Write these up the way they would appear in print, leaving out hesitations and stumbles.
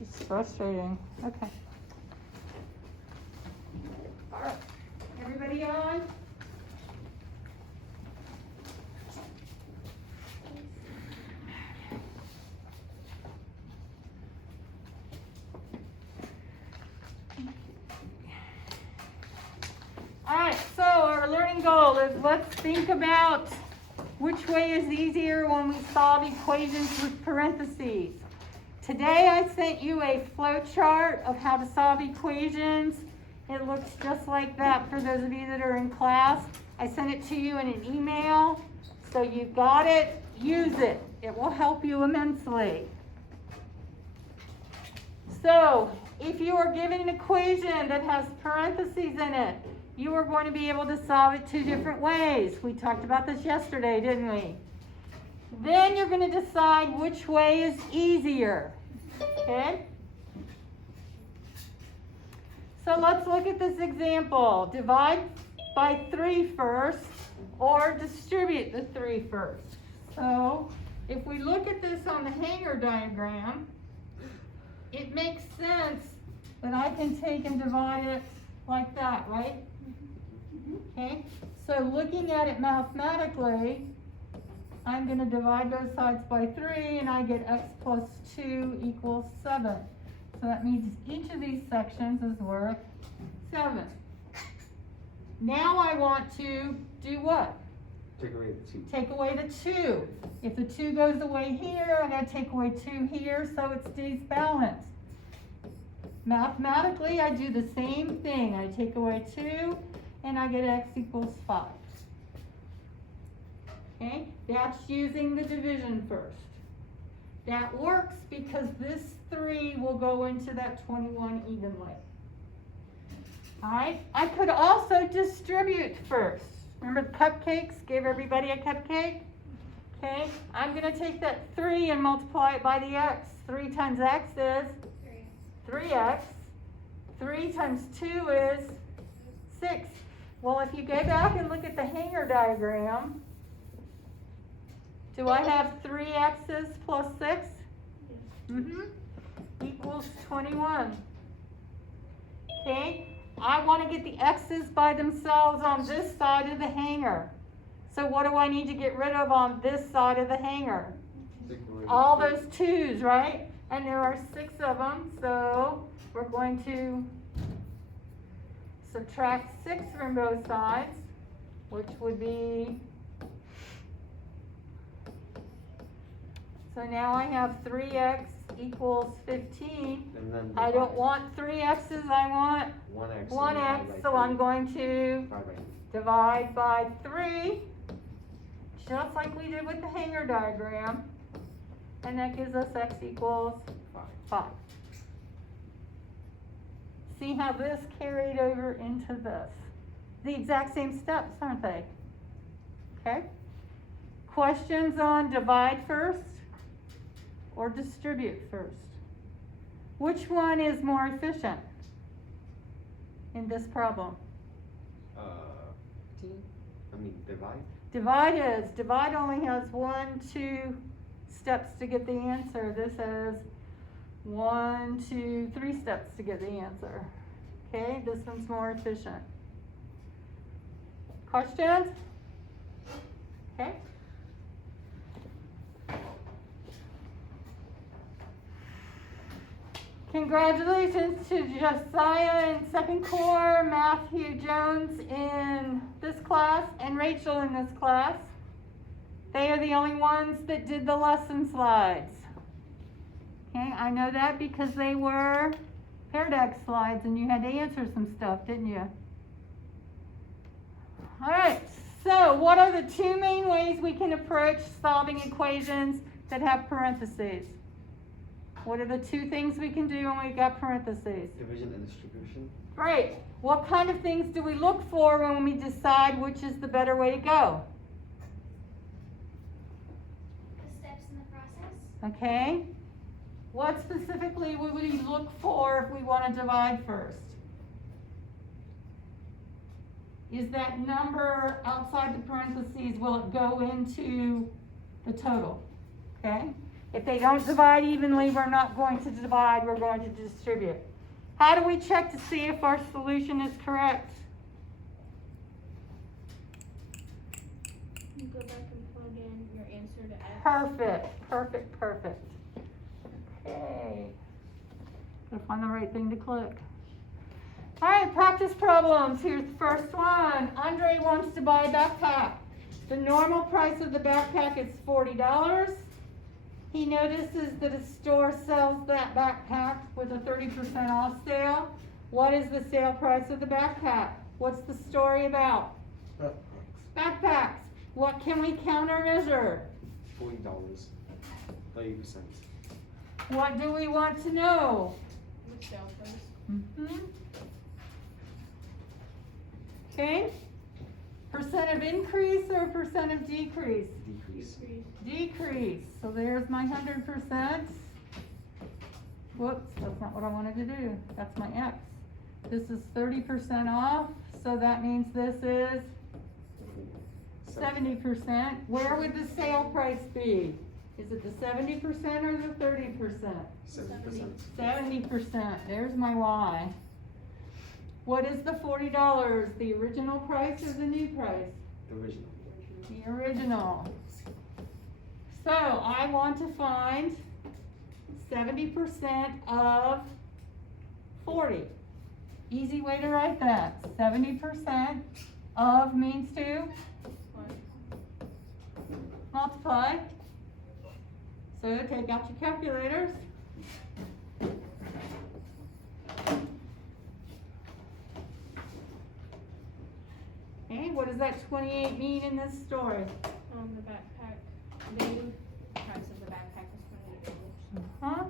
It's frustrating. Okay. All right. Everybody on? All right, so our learning goal is let's think about which way is easier when we solve equations with parentheses. Today I sent you a flow chart of how to solve equations. It looks just like that for those of you that are in class. I sent it to you in an email, so you've got it. Use it. It will help you immensely. So, if you are given an equation that has parentheses in it, you are going to be able to solve it two different ways. We talked about this yesterday, didn't we? Then you're going to decide which way is easier. Okay? So let's look at this example. Divide by 3 first, or distribute the 3 first. So if we look at this on the hanger diagram, it makes sense that I can take and divide it like that, right? Okay, so looking at it mathematically, I'm going to divide both sides by 3, and I get x plus 2 equals 7. So that means each of these sections is worth 7. Now I want to do what? Take away the 2. Take away the 2. If the 2 goes away here, I got to take away 2 here, so it stays balanced. Mathematically, I do the same thing. I take away 2, and I get x equals 5. Okay, that's using the division first. That works because this 3 will go into that 21 evenly. All right, I could also distribute first. Remember the cupcakes? Gave everybody a cupcake? Okay, I'm going to take that 3 and multiply it by the x. 3 times x is 3x. 3 times 2 is 6. Well, if you go back and look at the hanger diagram, do I have 3 x's plus 6? Equals 21. Okay, I want to get the x's by themselves on this side of the hanger. So what do I need to get rid of on this side of the hanger? All those 2's, right? And there are 6 of them, so we're going to subtract 6 from both sides, which would be, so now I have 3x equals 15. And then I don't want 3 x's, I want 1x. 1x, so I'm going to divide by 3, just like we did with the hanger diagram, and that gives us x equals 5. See how this carried over into this. The exact same steps, aren't they? Okay? Questions on divide first or distribute first? Which one is more efficient in this problem? Divide. Divide only has 1, 2 steps to get the answer. This has 1, 2, 3 steps to get the answer. Okay, this one's more efficient. Questions? Okay. Congratulations to Josiah in second core, Matthew Jones in this class, and Rachel in this class. They are the only ones that did the lesson slides. Okay, I know that because they were Pear Deck slides and you had to answer some stuff, didn't you? All right, so what are the 2 main ways we can approach solving equations that have parentheses? What are the 2 things we can do when we got parentheses? Division and distribution. Great. What kind of things do we look for when we decide which is the better way to go? The steps in the process. Okay. What specifically would we look for if we want to divide first? Is that number outside the parentheses, will it go into the total? Okay. If they don't divide evenly, we're not going to divide, we're going to distribute. How do we check to see if our solution is correct? You go back and plug in your answer to X. Perfect, perfect, perfect. Okay. Gotta find the right thing to click. All right, practice problems. Here's the first one. Andre wants to buy a backpack. The normal price of the backpack is $40. He notices that a store sells that backpack with a 30% off sale. What is the sale price of the backpack? What's the story about? Backpacks. What can we countermeasure? $40, 30%. What do we want to know? Which sale first? Mhm. Okay. Percent of increase or percent of decrease? Decrease. Decrease. So there's my 100%. Whoops, that's not what I wanted to do. That's my X. This is 30% off, so that means this is 70%. Where would the sale price be? Is it the 70% or the 30%? 70%. 70%. There's my Y. What is the $40? The original price or the new price? The original. The original. So I want to find 70% of 40. Easy way to write that. 70% of means to multiply. So take out your calculators. Okay, what does that 28 mean in this story? The backpack, the new price of the backpack is $28. Huh?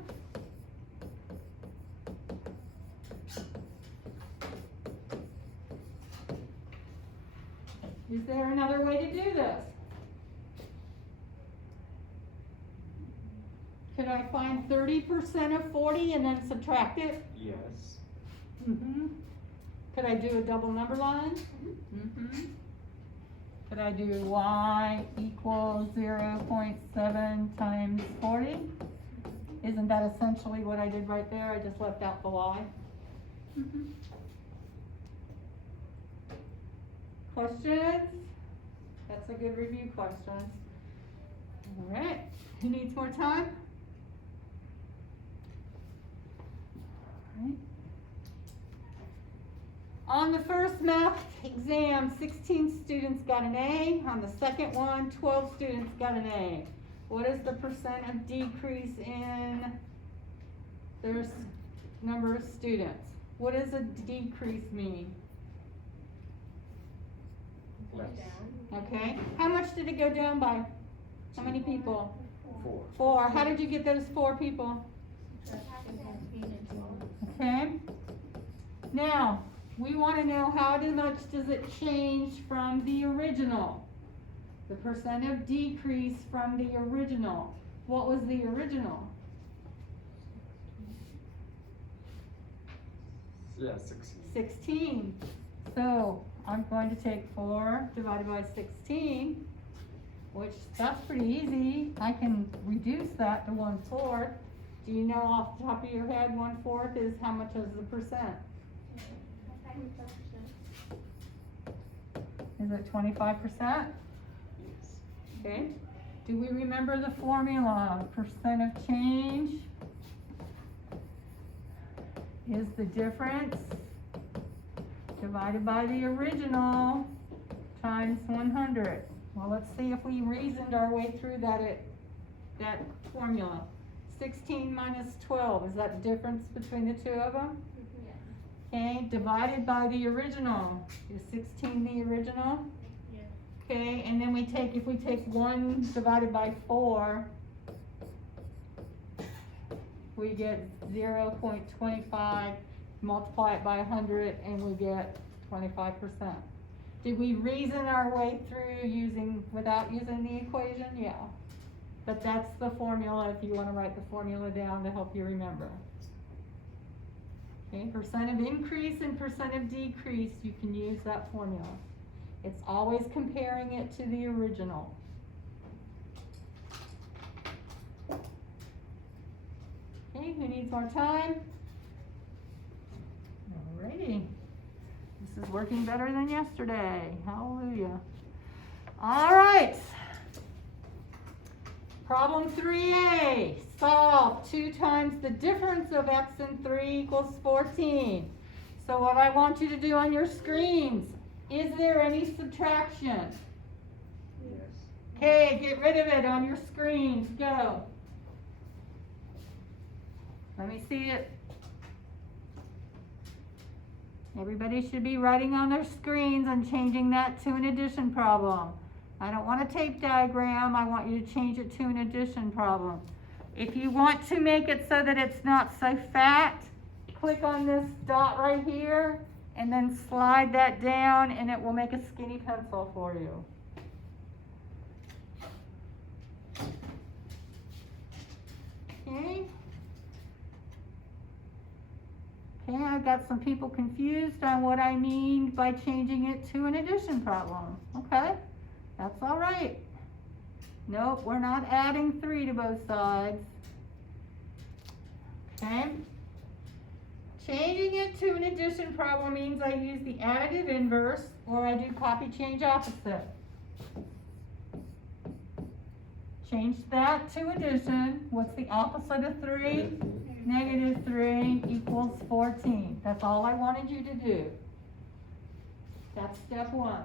Is there another way to do this? Could I find 30% of 40 and then subtract it? Yes. Mm-hmm. Could I do a double number line? Mm-hmm. Could I do y equals 0.7 times 40? Isn't that essentially what I did right there? I just left out the y. Mm-hmm. Questions? That's a good review question. All right. Who needs more time? All right. On the first math exam, 16 students got an A. On the second one, 12 students got an A. What is the percent of decrease in their number of students? What does a decrease mean? Less. Okay. How much did it go down by? How many people? 4. 4. How did you get those 4 people? Okay. Now, we want to know how much does it change from the original? The percent of decrease from the original. What was the original? Yeah, 16. 16. So I'm going to take 4 divided by 16, which that's pretty easy. I can reduce that to 1/4. Do you know off the top of your head 1/4 is how much is the percent? Is it 25%? Yes. Okay. Do we remember the formula? Percent of change is the difference divided by the original times 100. Well, let's see if we reasoned our way through that formula. 16 minus 12, is that the difference between the two of them? Okay, divided by the original. Is 16 the original? Yeah. Okay, and then if we take 1 divided by 4, we get 0.25, multiply it by 100, and we get 25%. Did we reason our way through without using the equation? Yeah. But that's the formula if you want to write the formula down to help you remember. Okay, percent of increase and percent of decrease, you can use that formula. It's always comparing it to the original. Okay, who needs more time? Alrighty. This is working better than yesterday. Hallelujah. All right. Problem 3A. Solve 2 times the difference of x and 3 equals 14. So what I want you to do on your screens, is there any subtraction? Yes. Okay, get rid of it on your screens. Go. Let me see it. Everybody should be writing on their screens and changing that to an addition problem. I don't want a tape diagram. I want you to change it to an addition problem. If you want to make it so that it's not so fat, click on this dot right here and then slide that down and it will make a skinny pencil for you. Okay. Okay, I've got some people confused on what I mean by changing it to an addition problem. Okay, that's all right. Nope, we're not adding 3 to both sides. Okay. Changing it to an addition problem means I use the additive inverse or I do copy change opposite. Change that to addition. What's the opposite of 3? Negative 3 equals 14. That's all I wanted you to do. That's step 1.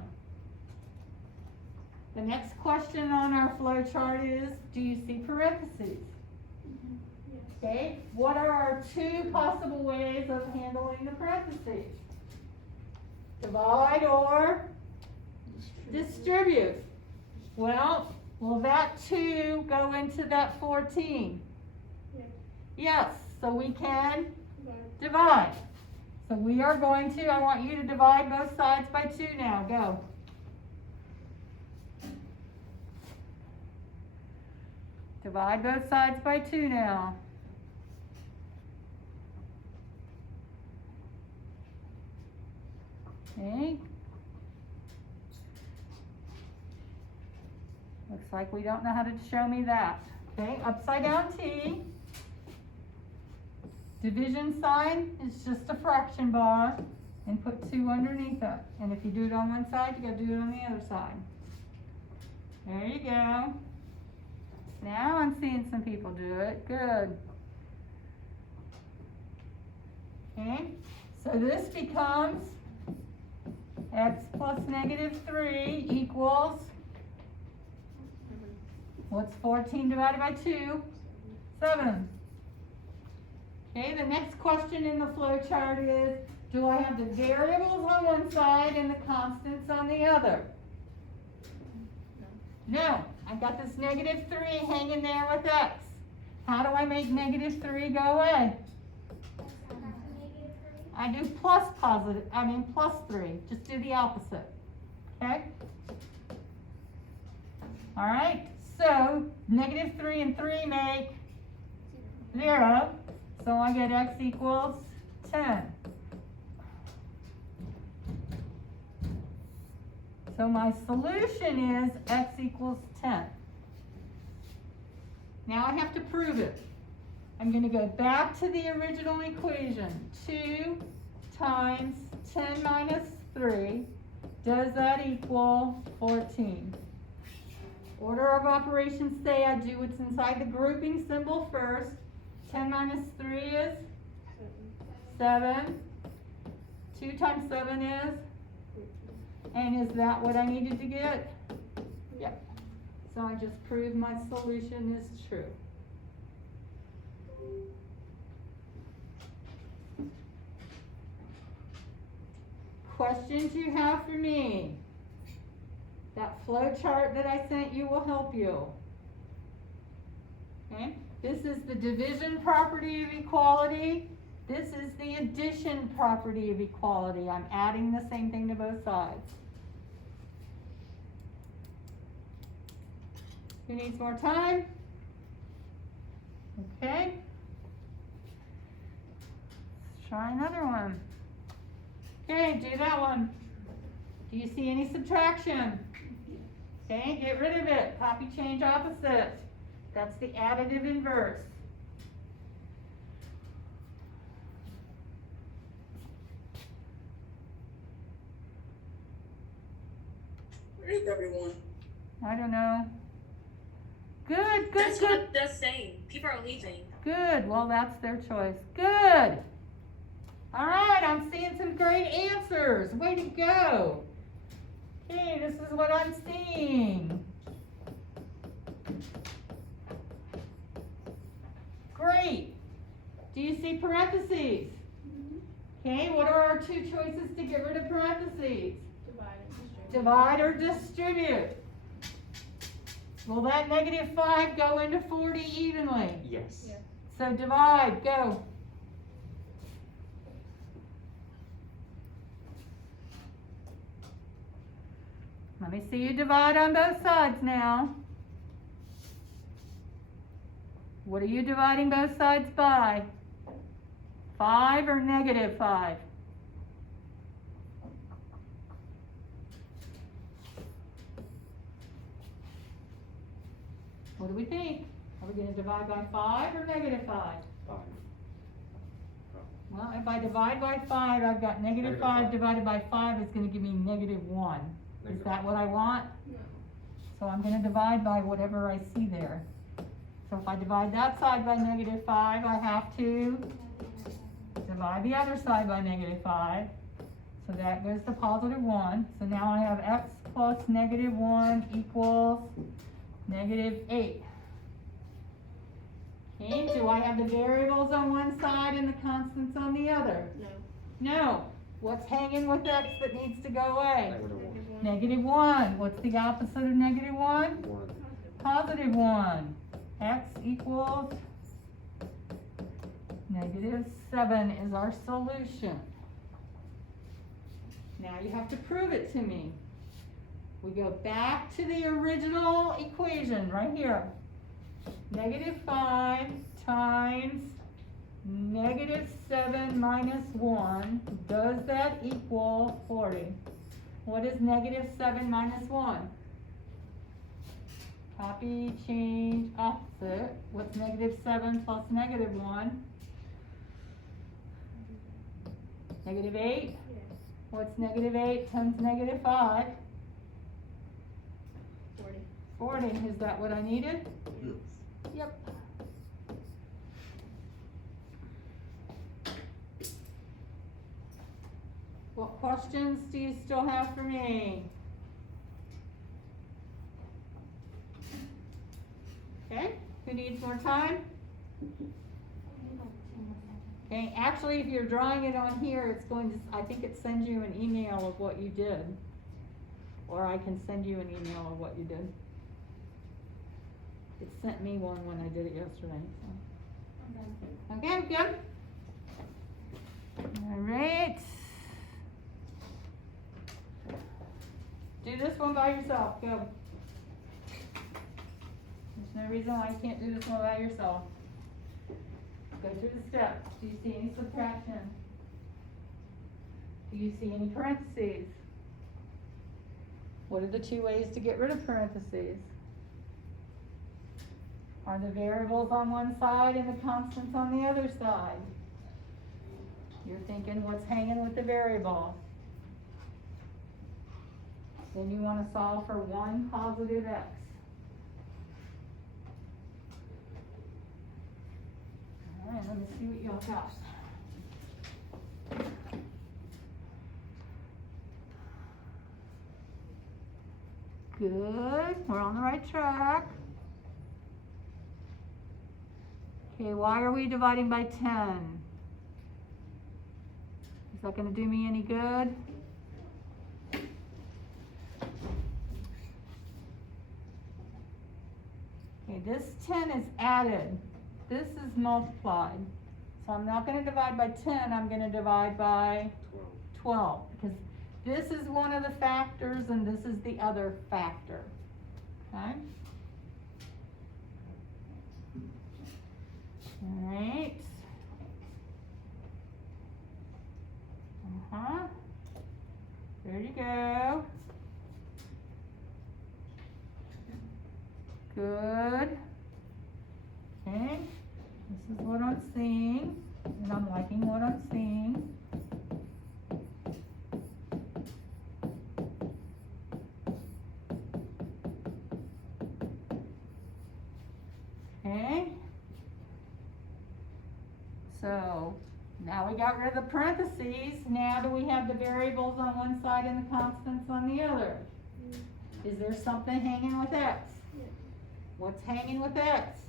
The next question on our flow chart is, do you see parentheses? Okay, what are our 2 possible ways of handling the parentheses? Divide or distribute. Well, will that 2 go into that 14? Yes, so we can divide. So we are going to, I want you to divide both sides by 2 now. Go. Divide both sides by 2 now. Okay. Looks like we don't know how to show me that. Okay, upside down T. Division sign is just a fraction bar and put 2 underneath it. And if you do it on one side, you gotta do it on the other side. There you go. Now I'm seeing some people do it. Good. Okay, so this becomes x plus negative 3 equals, what's 14 divided by 2? 7. Okay, the next question in the flow chart is, do I have the variables on one side and the constants on the other? No, I've got this negative 3 hanging there with x. How do I make negative 3 go away? I do plus 3. Just do the opposite. Okay? All right, so negative 3 and 3 make 0. So I get x equals 10. So my solution is x equals 10. Now I have to prove it. I'm going to go back to the original equation. 2 times 10 minus 3. Does that equal 14? Order of operations say I do what's inside the grouping symbol first. 10 minus 3 is 7. 2 times 7 is? And is that what I needed to get? Yep. So I just proved my solution is true. Questions you have for me? That flow chart that I sent you will help you. Okay? This is the division property of equality. This is the addition property of equality. I'm adding the same thing to both sides. Who needs more time? Okay. Let's try another one. Okay, do that one. Do you see any subtraction? Okay, get rid of it. Copy change opposite. That's the additive inverse. Where is everyone? I don't know. Good, good, That's good, what that's saying. People are leaving. good. Well, that's their choice. Good. All right, I'm seeing some great answers. Way to go. Okay, this is what I'm seeing. Great. Do you see parentheses? Okay, what are our two choices to get rid of parentheses? Divide and distribute. Divide or distribute. Will that -5 go into 40 evenly? Yes. Yeah. So divide, go. Let me see you divide on both sides now. What are you dividing both sides by? 5 or -5? What do we think? Are we gonna divide by 5 or -5? 5. Well, if I divide by 5, I've got Negative -5 5. divided by 5 is gonna give me -1. Is Negative. that what I want? No. So I'm gonna divide by whatever I see there. So if I divide that side by -5, I have to divide the other side by -5. So that goes to +1. So now I have x plus -1 equals -8. Okay, do I have the variables on one side and the constants on the other? No. No. What's hanging with x that needs to go away? -1. -1. What's the opposite of -1? 1. +1. X equals -7 is our solution. Now you have to prove it to me. We go back to the original equation right here. -5 times -7 minus 1. Does that equal 40? What is -7 minus 1? Copy, change, opposite. What's -7 plus -1? -8? Yeah. What's -8 times -5? 40. 40. Is that what I needed? Yes. Yep. What questions do you still have for me? Okay, who needs more time? Okay, actually, if you're drawing it on here, it's going to, I think it sends you an email of what you did. Or I can send you an email of what you did. It sent me one when I did it yesterday, so. Okay, good. All right. Do this one by yourself, go. There's no reason why you can't do this one by yourself. Go through the steps. Do you see any subtraction? Do you see any parentheses? What are the two ways to get rid of parentheses? Are the variables on one side and the constants on the other side? You're thinking what's hanging with the variable. Then you want to solve for one positive x. All right, let me see what y'all got. Good, we're on the right track. Okay, why are we dividing by 10? Is that gonna do me any good? Okay, this 10 is added. This is multiplied. So I'm not gonna divide by 10, I'm gonna divide by 12, because this is one of the factors and this is the other factor, okay? All right. There you go. Good. Okay, this is what I'm seeing, and I'm liking what I'm seeing. So now we got rid of the parentheses. Now do we have the variables on one side and the constants on the other? Is there something hanging with x? Yeah. What's hanging with x?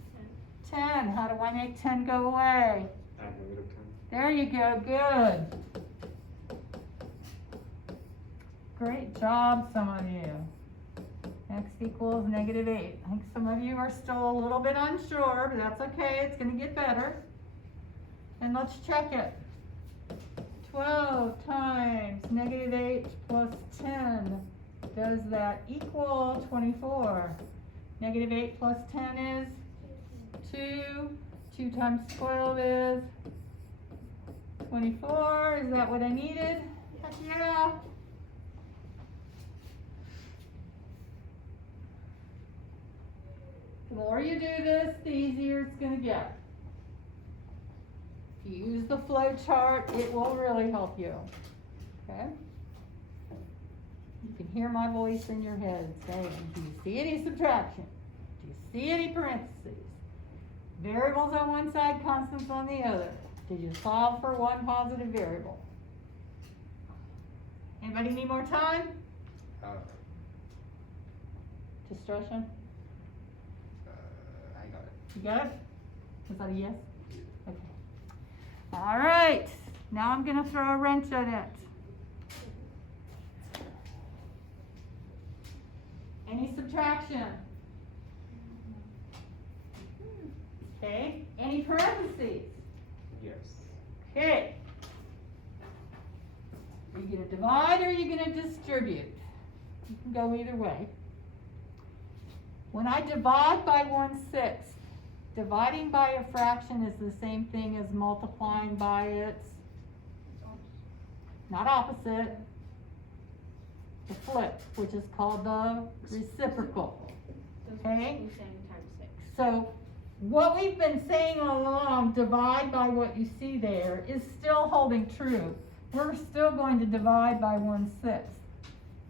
10. How do I make 10 go away? Add -10. There you go, good. Great job, some of you. X equals -8. I think some of you are still a little bit unsure, but that's okay, it's gonna get better. And let's check it. 12 times -8 plus 10. Does that equal 24? -8 plus 10 is 2. 2 times 12 is 24. Is that what I needed? Heck yeah. The more you do this, the easier it's gonna get. If you use the flow chart, it will really help you, okay? You can hear my voice in your head saying, do you see any subtraction? Do you see any parentheses? Variables on one side, constants on the other. Did you solve for one positive variable? Anybody need more time? Discussion? I got it. You got it? Was that a yes? Okay. All right, now I'm gonna throw a wrench at it. Any subtraction? Okay, any parentheses? Yes. Okay. Are you gonna divide or are you gonna distribute? You can go either way. When I divide by 1/6, dividing by a fraction is the same thing as multiplying by its, not opposite, the flip, which is called the reciprocal. Okay. Those are saying times 6. So what we've been saying all along, divide by what you see there, is still holding true. We're still going to divide by 1/6.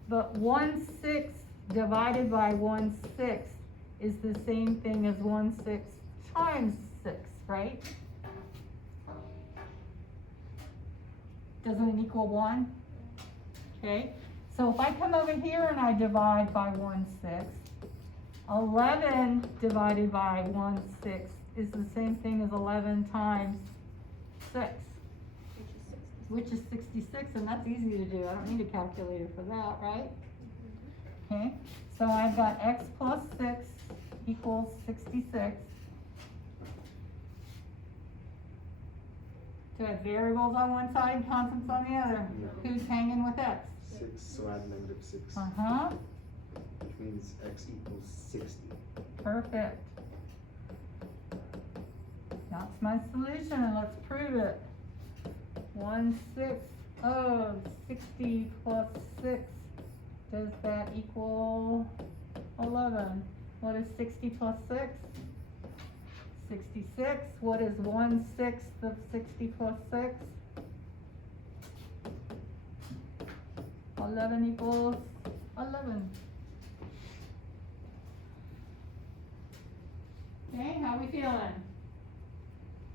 But 1/6 divided by 1/6 is the same thing as 1/6 times 6, right? Doesn't it equal 1? Okay, so if I come over here and I divide by 1/6, 11 divided by 1/6 is the same thing as 11 times 6, Which is 60. which is 66, and that's easy to do. I don't need a calculator for that, right? Okay, so I've got x plus 6 equals 66. Do I have variables on one side and constants on the other? No. Who's hanging with x? 6, so add -6. Uh-huh, Which means x equals 60. perfect. That's my solution, and let's prove it. 1/6 of 60 plus 6, does that equal 11? What is 60 plus 6? 66. What is 1/6 of 60 plus 6? 11 equals 11. Okay, how we feeling?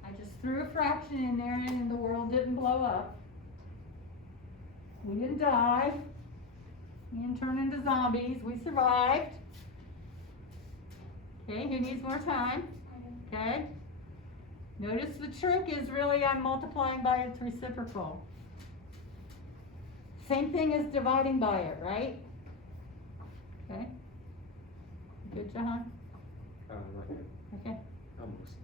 I just threw a fraction in there and the world didn't blow up. We didn't die. We didn't turn into zombies. We survived. Okay, who needs more time? Okay? Notice the trick is really I'm multiplying by its reciprocal. Same thing as dividing by it, right? Okay? Good, Jahan? Not yet. Okay. Almost.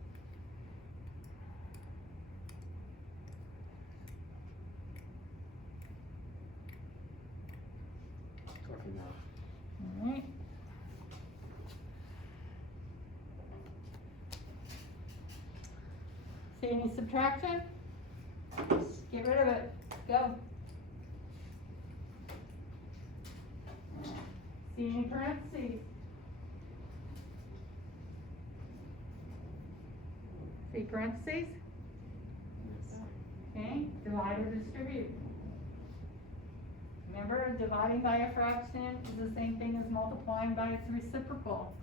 Okay, now. All right. See any subtraction? Get rid of it. Go. See any parentheses? See parentheses? Yes. Okay, divide or distribute. Remember, dividing by a fraction is the same thing as multiplying by its reciprocal.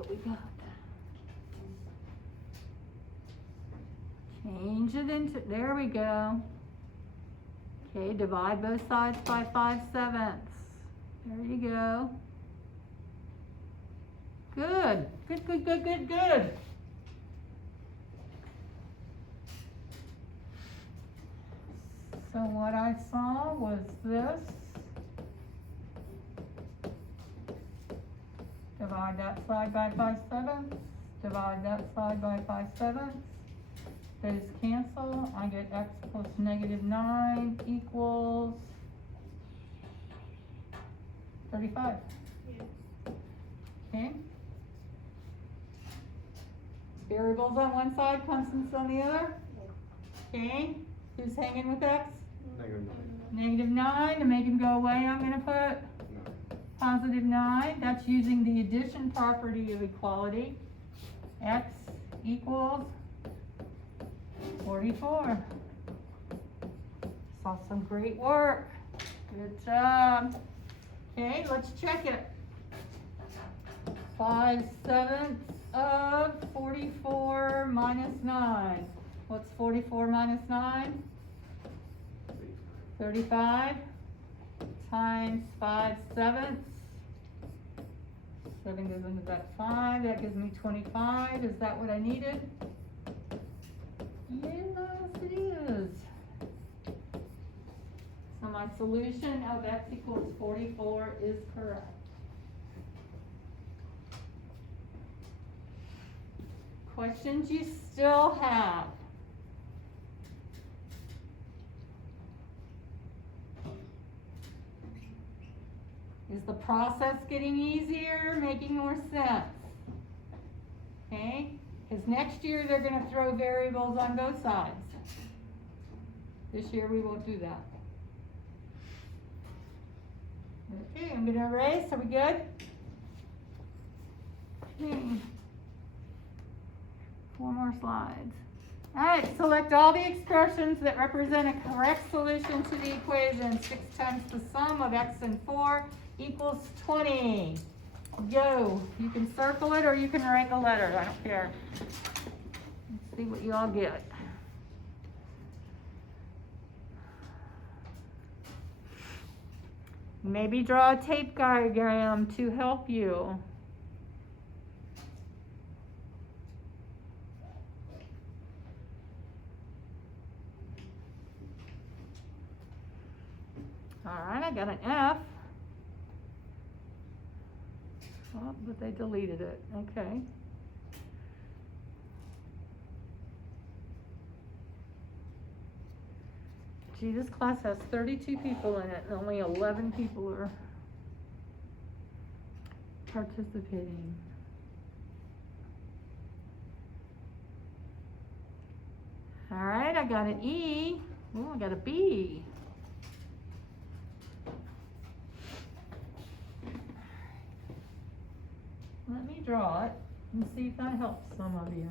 what we got. Change it into, there we go. Okay, divide both sides by 5/7. There you go. Good, good, good, good, good, good. So what I saw was this. Divide that side by 5/7. Divide that side by 5/7. Those cancel. I get x plus -9 equals 35. Yes. Okay. Variables on one side, constants on the other. Okay. Who's hanging with x? Negative 9. -9. To make him go away, I'm going to put +9. That's using the addition property of equality. X equals 44. Saw some great work. Good job. Okay, let's check it. 5/7 of 44 minus 9. What's 44 minus 9? 35 times 5/7. 7 goes into that 5. That gives me 25. Is that what I needed? Yes, it is. So my solution of x equals 44 is correct. Questions you still have? Is the process getting easier, making more sense? Okay, because next year they're going to throw variables on both sides. This year we won't do that. Okay, I'm going to erase. Are we good? Okay. 4 more slides. All right, select all the expressions that represent a correct solution to the equation. 6 times the sum of x and 4 equals 20. Go. You can circle it or you can write a letter. I don't care. Let's see what you all get. Maybe draw a tape diagram to help you. All right, I got an F. Oh, but they deleted it. Okay. Gee, this class has 32 people in it and only 11 people are participating. All right, I got an E. Oh, I got a B. Let me draw it and see if that helps some of you.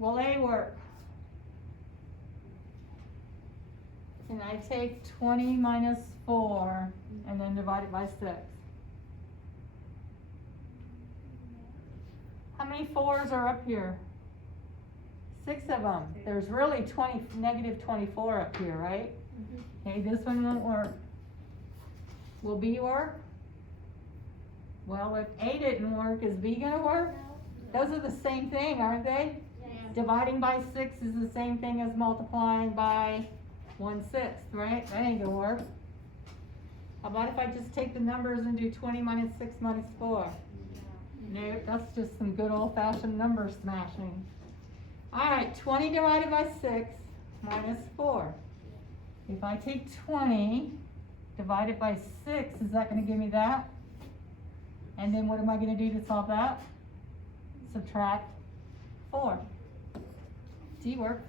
Will A work? Can I take 20 minus 4 and then divide it by 6? How many 4s are up here? 6 of them. There's really negative 24 up here, right? Okay, this one won't work. Will B work? Well, if A didn't work, is B gonna work? Those are the same thing, aren't they? Dividing by 6 is the same thing as multiplying by 1/6, right? That ain't gonna work. How about if I just take the numbers and do 20 minus 6 minus 4? No, that's just some good old-fashioned number smashing. Alright, 20 divided by 6 minus 4. If I take 20 divided by 6, is that gonna give me that? And then what am I gonna do to solve that? Subtract 4. D works.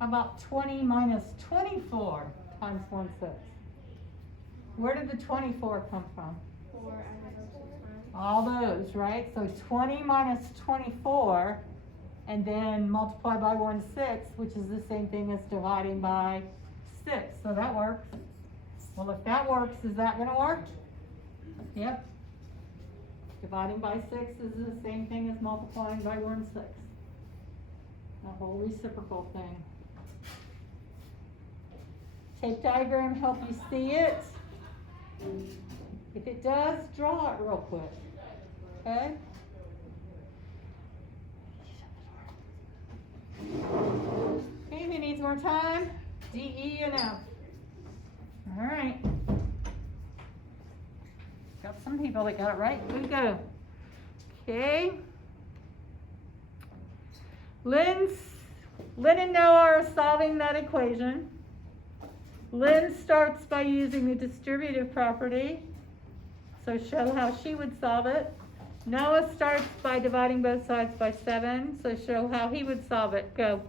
How about 20 minus 24? times 1/6. Where did the 24 come from? 4 added up to 12. All those, right? So 20 minus 24, and then multiply by 1/6, which is the same thing as dividing by 6. So that works. Well, if that works, is that gonna work? Yep. Dividing by 6 is the same thing as multiplying by 1/6. The whole reciprocal thing. Tape diagram help you see it? If it does, draw it real quick, okay? Okay, who needs more time? D, E, and F. All right. Got some people that got it right. Here we go. Okay. Lynn and Noah are solving that equation. Lynn starts by using the distributive property, so show how she would solve it. Noah starts by dividing both sides by 7, so show how he would solve it. Go.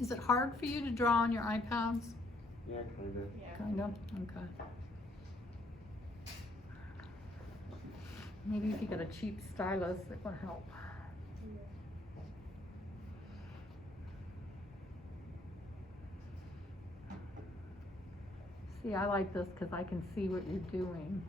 Is it hard for you to draw on your iPads? Yeah, kind of. Yeah. Kind of, okay. Maybe if you got a cheap stylus, it would help. See, I like this because I can see what you're doing.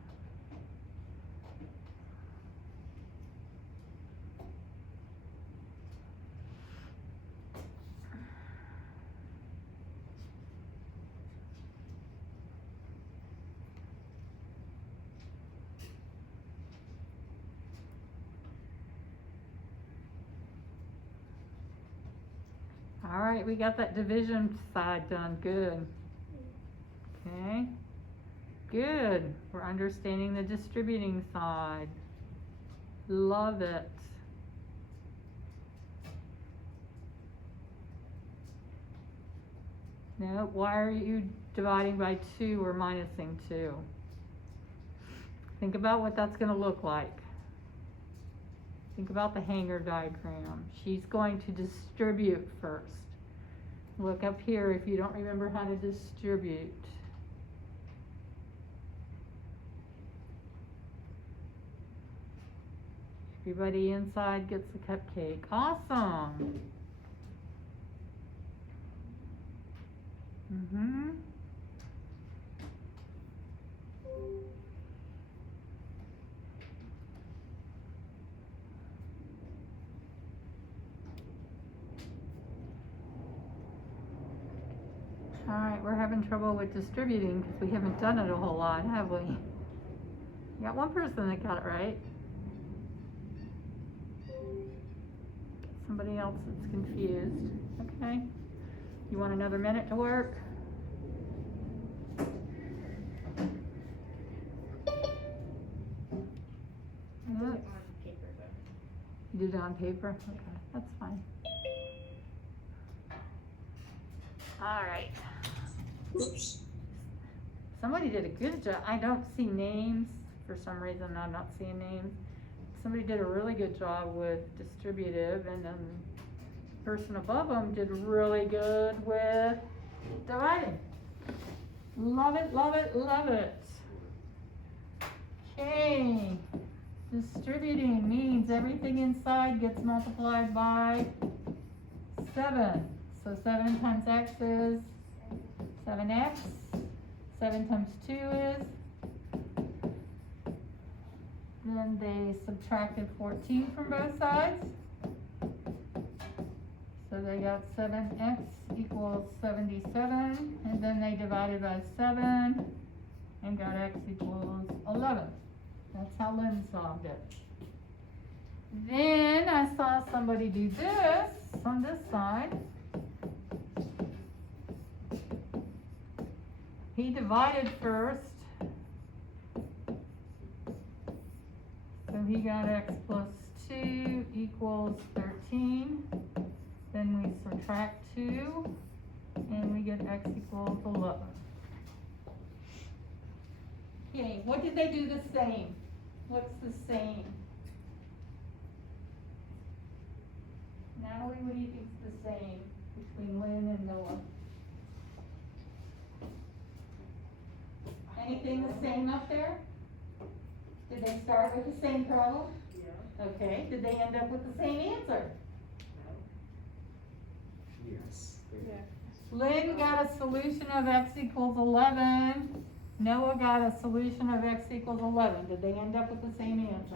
All right, we got that division side done, good. Okay, good. We're understanding the distributing side. Love it. Now, why are you dividing by 2 or minusing 2? Think about what that's going to look like. Think about the hanger diagram. She's going to distribute first. Look up here if you don't remember how to distribute. Everybody inside gets a cupcake. Awesome. Mm-hmm. All right, we're having trouble with distributing because we haven't done it a whole lot, have we? We got one person that got it right. Somebody else that's confused. Okay. You want another minute to work? I did it on paper though. You did it on paper? Okay, that's fine. All right. Oops. Somebody did a good job. I don't see names. For some reason, I'm not seeing names. Somebody did a really good job with distributive, and then the person above them did really good with dividing. Love it, love it, love it. Okay. Distributing means everything inside gets multiplied by 7. So 7 times x is 7x. 7 times 2 is. Then they subtracted 14 from both sides. So they got 7x equals 77. And then they divided by 7 and got x equals 11. That's how Lynn solved it. Then I saw somebody do this on this side. He divided first. So he got x plus 2 equals 13. Then we subtract 2 And we get x equals 11. Okay, what did they do the same? What's the same? Natalie, what do you think's the same between Lynn and Noah? Anything the same up there? Did they start with the same problem? Yeah. Okay, did they end up with the same answer? Yes. Yeah. Lynn got a solution of x equals 11. Noah got a solution of x equals 11. Did they end up with the same answer?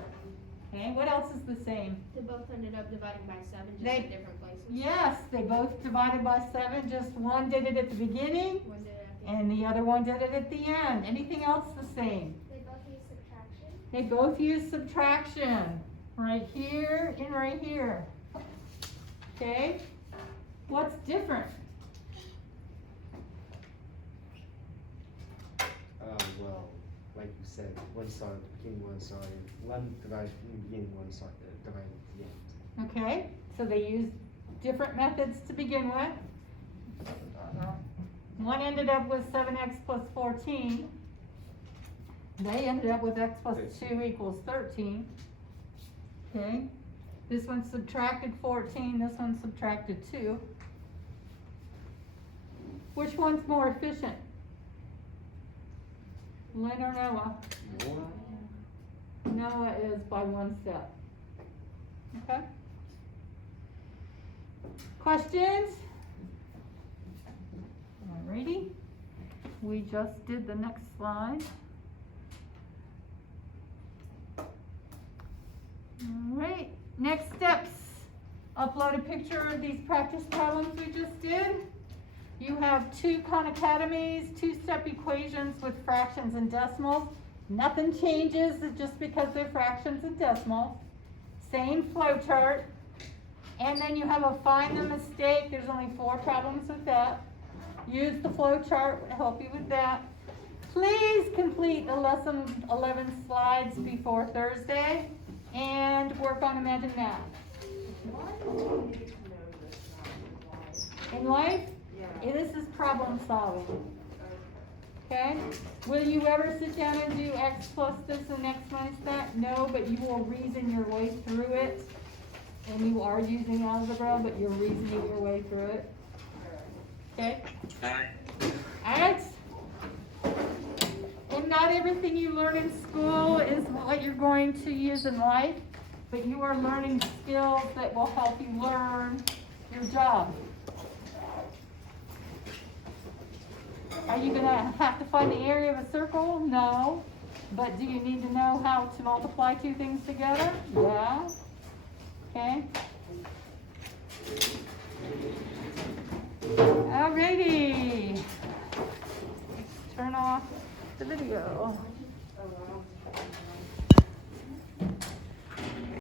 Okay, what else is the same? They both ended up dividing by 7, just They- in different places. Yes, they both divided by 7, just one did it at the beginning One did it at the end. and the other one did it at the end. Anything else the same? They both use subtraction. They both use subtraction, right here and right here. Okay, what's different? Well, like you said, one started at the beginning, one divided in the beginning, one started divided at the end. Okay, so they used different methods to begin with. One ended up with 7x plus 14. They ended up with x plus 2 equals 13. Okay, this one subtracted 14, this one subtracted 2. Which one's more efficient? Lynn or Noah? Noah? Noah is by one step. Okay? Questions? Alrighty. We just did the next slide. Alright, next steps. Upload a picture of these practice problems we just did. You have 2 Khan Academies, 2-step equations with fractions and decimals. Nothing changes just because they're fractions and decimals. Same flow chart. And then you have a find the mistake. There's only 4 problems with that. Use the flow chart to help you with that. Please complete the lesson 11 slides before Thursday and work on Imagine Math. Why do we need to know this now? In life, Yeah. this is problem solving. Okay? Will you ever sit down and do x plus this and x minus that? No, but you will reason your way through it. And you are using algebra, but you're reasoning your way through it. Okay? Alright? And not everything you learn in school is what you're going to use in life, but you are learning skills that will help you learn your job. Are you gonna have to find the area of a circle? No. But do you need to know how to multiply 2 things together? Yeah. Okay. Alrighty. Let's turn off the video.